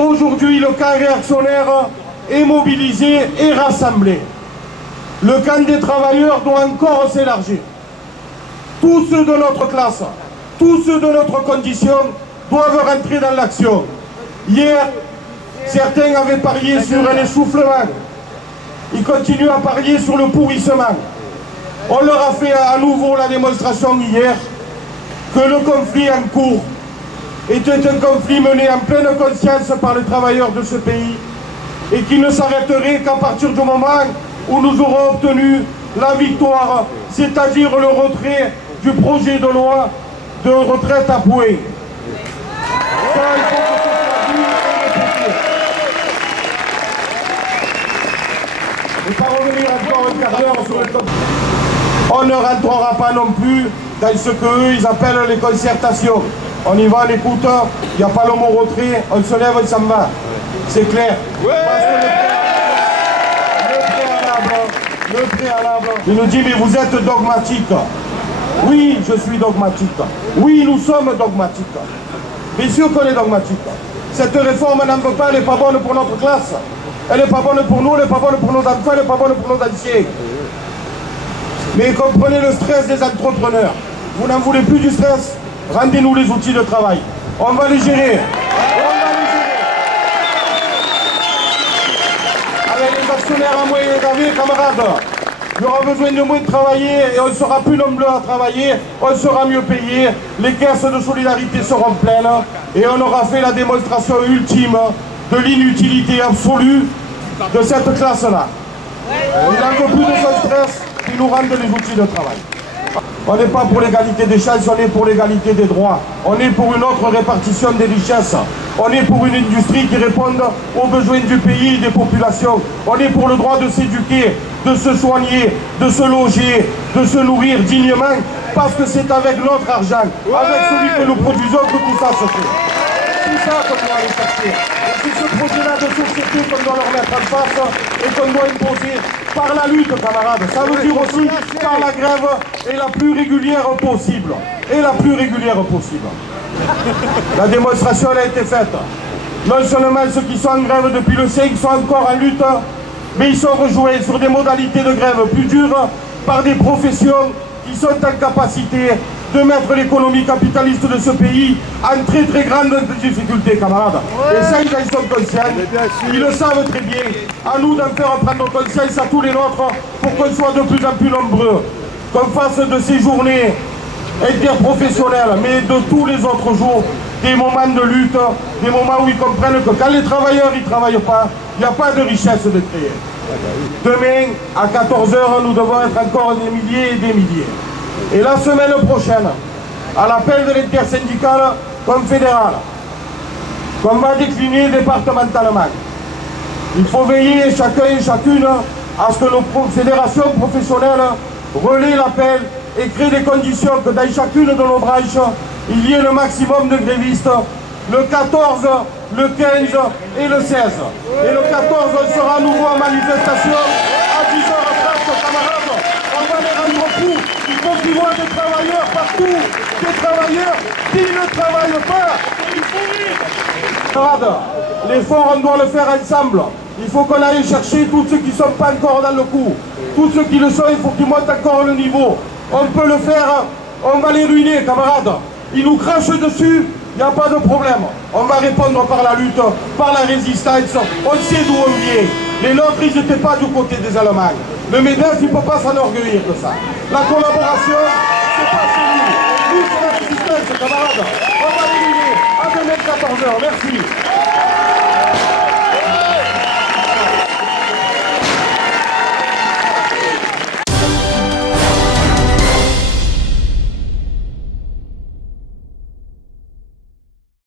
Aujourd'hui, le camp réactionnaire est mobilisé et rassemblé. Le camp des travailleurs doit encore s'élargir. Tous ceux de notre classe, tous ceux de notre condition doivent rentrer dans l'action. Hier, certains avaient parié sur un essoufflement. Ils continuent à parier sur le pourrissement. On leur a fait à nouveau la démonstration hier que le conflit en cours était un conflit mené en pleine conscience par les travailleurs de ce pays et qui ne s'arrêterait qu'à partir du moment où nous aurons obtenu la victoire, c'est-à-dire le retrait du projet de loi de retraite à points. Ça, il faut que ce soit dit et répété. Et pas revenir encore un quart d'heure sur le conflit. On ne rentrera pas non plus dans ce qu'eux ils appellent les concertations. On y va, on écoute, il n'y a pas le mot retrait, on se lève, on s'en va. C'est clair. Ouais. Le préalable, il nous dit mais vous êtes dogmatique. Oui, je suis dogmatique. Oui, nous sommes dogmatiques. Bien sûr qu'on est dogmatique. Cette réforme n'en veut pas, elle n'est pas bonne pour notre classe. Elle n'est pas bonne pour nous, elle n'est pas bonne pour nos enfants, elle n'est pas bonne pour nos anciens. Mais comprenez le stress des entrepreneurs. Vous n'en voulez plus du stress? Rendez-nous les outils de travail. On va les gérer. Avec les actionnaires à moyen gravé, camarades, il y aura besoin de moins de travailler et on sera plus nombreux à travailler, on sera mieux payé, les caisses de solidarité seront pleines et on aura fait la démonstration ultime de l'inutilité absolue de cette classe-là. Il n'en veut plus de ce stress qui nous rende les outils de travail. On n'est pas pour l'égalité des chances, on est pour l'égalité des droits. On est pour une autre répartition des richesses. On est pour une industrie qui réponde aux besoins du pays et des populations. On est pour le droit de s'éduquer, de se soigner, de se loger, de se nourrir dignement, parce que c'est avec notre argent, avec celui que nous produisons, que tout ça se fait. C'est ça qu'on doit aller chercher. C'est ce projet-là de société qu'on doit leur mettre en face et qu'on doit imposer par la lutte, camarades. Ça veut dire aussi par la grève et la plus régulière possible. Et la plus régulière possible. La démonstration elle a été faite. Non seulement ceux qui sont en grève depuis le 5 sont encore en lutte, mais ils sont rejoints sur des modalités de grève plus dures par des professions qui sont en capacité de mettre l'économie capitaliste de ce pays en très très grande difficulté, camarades. Et ça, ils en sont conscients. Ils le savent très bien. À nous d'en faire prendre conscience à tous les nôtres pour qu'on soit de plus en plus nombreux. Qu'on fasse de ces journées interprofessionnelles, mais de tous les autres jours, des moments de lutte, des moments où ils comprennent que quand les travailleurs ne travaillent pas, il n'y a pas de richesse de créer. Demain, à 14 h, nous devons être encore des milliers et des milliers. Et la semaine prochaine, à l'appel de l'intersyndicale comme fédérale, qu'on va décliner départementalement, il faut veiller chacun et chacune à ce que nos fédérations professionnelles relaient l'appel et créent des conditions que dans chacune de nos branches, il y ait le maximum de grévistes, le 14, le 15 et le 16. Et le 14, on sera à nouveau en manifestation à 10h30, camarades. On va les rendre fous. Il faut qu'ils voient des travailleurs partout, des travailleurs qui ne travaillent pas. Camarades, l'effort, on doit le faire ensemble. Il faut qu'on aille chercher tous ceux qui ne sont pas encore dans le coup. Tous ceux qui le sont, il faut qu'ils montent encore le niveau. On peut le faire, on va les ruiner, camarades. Ils nous crachent dessus, il n'y a pas de problème. On va répondre par la lutte, par la résistance. On sait d'où on vient. Les nôtres, ils n'étaient pas du côté des Allemands. Le MEDEF, il ne peut pas s'enorgueillir de ça. La collaboration, c'est pas chez nous. Nous, c'est la résistance, camarades. On va les ruiner. À demain, 14 h. Merci.